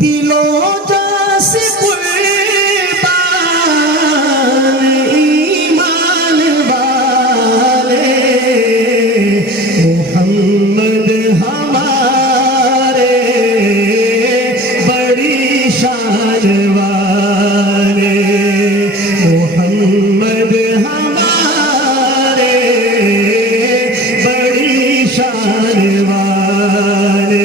دلوں جیسے قربان ایمان والے محمد ہمارے بڑی شان والے محمد ہمارے بڑی شان والے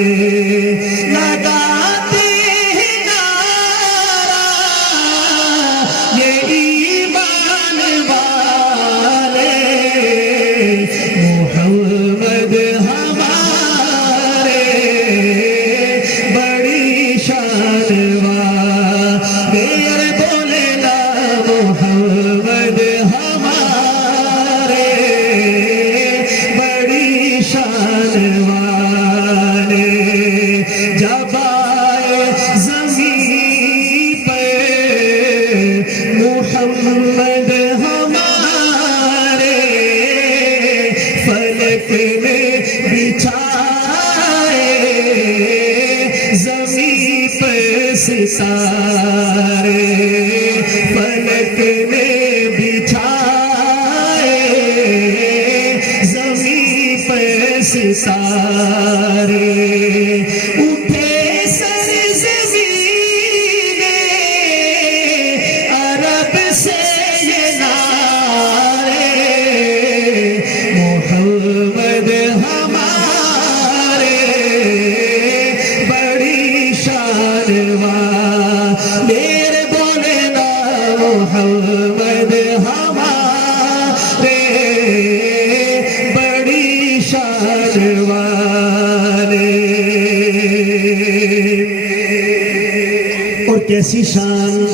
لگاتے ہیں نعرہ یہ ایمان والے محمد ہمارے بڑی شان والے بولے نا محمد ہمارے بڑی شان والے جب آئے زمین پہ محمد ہمارے فلک میں بچھائے زمین پہ ستارے فلک میں بچھائے زمین پہ ستارے اٹھے سرزمین عرب سے یہ نعرے محمد ہمارے بڑی شان والے بولے نا محمد ہمارے بڑی شان والے اور کیسی شان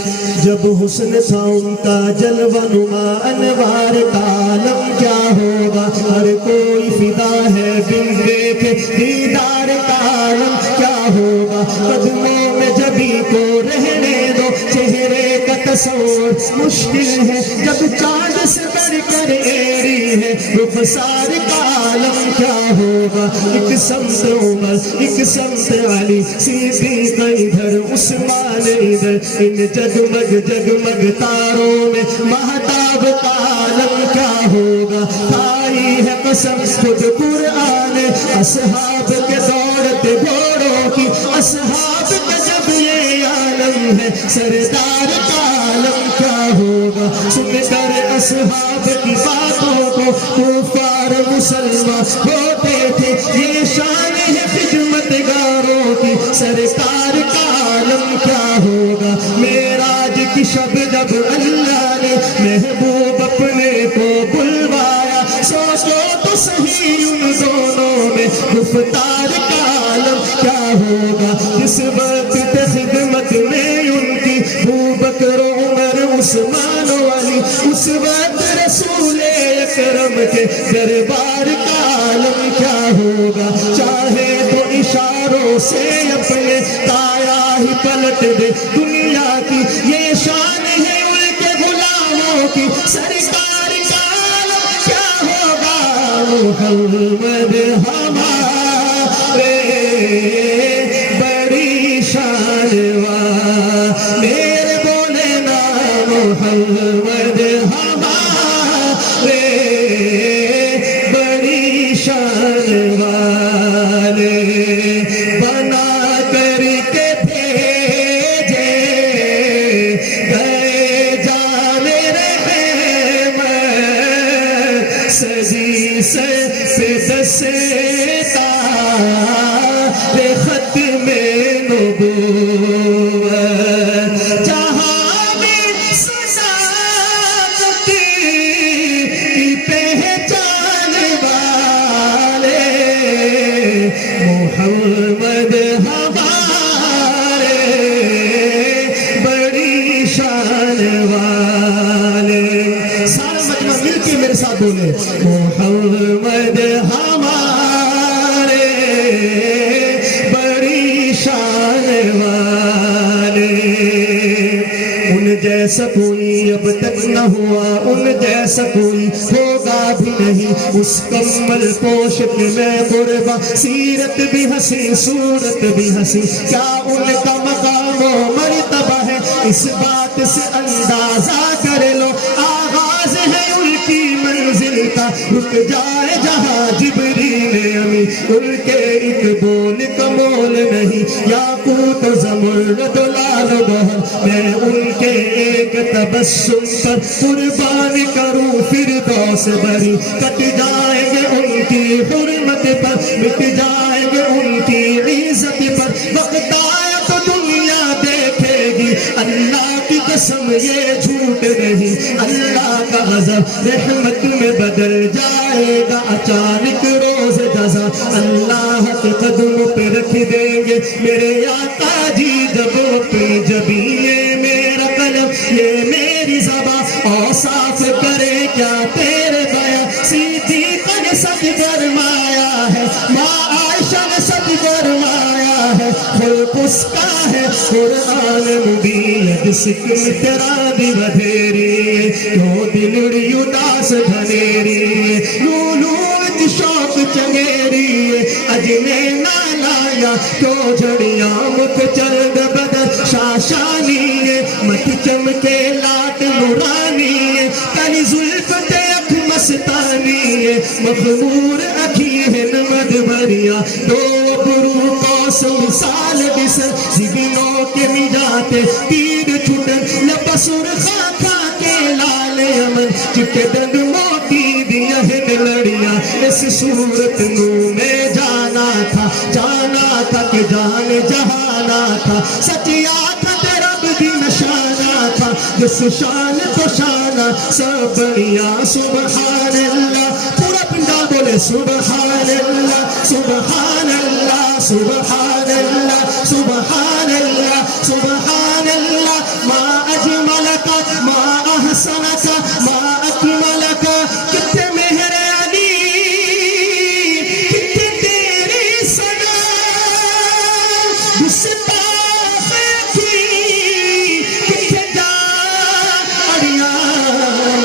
جب حسن تھا ان کا جلوہ نما انوار کا عالم کیا ہوگا ہر کوئی فدا ہے بن دیکھے دیدار کا عالم کیا ہوگا قدموں میں جبھی کو رہنے دو چہرے کا تصور مشکل ہے جب چاند سے بڑھ کر ایری ہے رخسار کا عالم کیا ہوگا ایک سمت عمر ایک سمت علی صدیق ادھر عثمان ادھر ان جگمگ جگمگ تاروں میں مہتاب کا عالم کیا ہوگا کھائی ہے قسم خود قرآن اصحاب کے دوڑتے گھوڑوں کی اصحاب کا جب یہ عالم ہے سردار کا عالم کیا ہوگا سن کر اصحاب کی باتوں کو کفار مسلمان ہوتے تھے یہ شان ہے خدمت گاروں کی سرکار کا عالم کیا ہوگا معراج کی شب جب اللہ نے محبوب اپنے کو بلوایا سوچو تو صحیح ان دونوں میں گفتار کا عالم کیا ہوگا جس وقت خدمت میں ان کی ابوبکر عمر عثمان علی اس وقت رسول اکرم کے دربار کا عالم کیا ہوگا چاہے تو اشاروں سے اپنے تایا ہی پلٹ دے دنیا کی یہ شان ہے ان کے غلاموں کی سرکار کا عالم کیا ہوگا محمد ہمارے بڑی شان والے بولے نا محمد ہمارے بڑی شان والے بنا کر کے بھیجے گئے جانے رحمت سجی سے دستا ختم نبوت جہاں میں صداقت کی پہچان والے محمد ہمارے بڑی شان والے سارا مجمع مل کے میرے ساتھ بولے محمد ہمارے بڑی شان والے ان جیسا کوئی اب تک نہ ہوا ان جیسا کوئی ہوگا بھی نہیں اس کمل پوشک میں قربا سیرت بھی ہنسی صورت بھی ہنسی کیا ان کا مقام اس بات سے اندازہ کر لو آغاز ہے ان کی منزل کا رک جائے جہاں جبریل امی ان کے ایک بول کا مول نہیں یاقوت زمرد لال بہر میں ان کے ایک تبسم پر قربان کروں فردوس بری کٹ جائیں گے ان کی حرمت پر مٹ جائیں گے ان کی عزت پر وقت آیا تو دنیا دیکھے گی اللہ کی قسم یہ جھوٹ نہیں اللہ کا غضب رحمت میں بدل جائے گا اچانک روز جزا اللہ کے قدم پہ رکھ دیں گے میرے آقا جی جب اپنی جبین یہ میرا قلم یہ میری زبان اوصاف کرے کیا تیرے بیاں صدیقہ نے سب فرمایا ہے ماں عائشہ نے سب فرمایا ہے خلق اس کا ہے قرآن مبین سکم تیرا بھی بدھیری کیوں دل اداس دھنیری لولو شوق چنگیری اجنے نہ لایا کیوں جھڑیاں مکھ چند بدر شاشانی مت چمکے لاٹ نورانی کلی زلف تے اکھ مستانی مغمور اکھی ہن مدبریاں دو ابرو کوس مثال بسر زبنوں کے مجاتے تیر چھٹن لپسر خاکا کے لال امن چکے دنگ موٹی دیا ہن لڑیاں اس صورت نو میں جانا تھا کہ جان جہانا تھا سچیا تھا رب بھی نشانہ تھا جس شان تو شانہ سب بڑیا سبحان اللہ پورا پنڈا بولے سبحان اللہ سبحان اللہ سبحان اللہ سبحان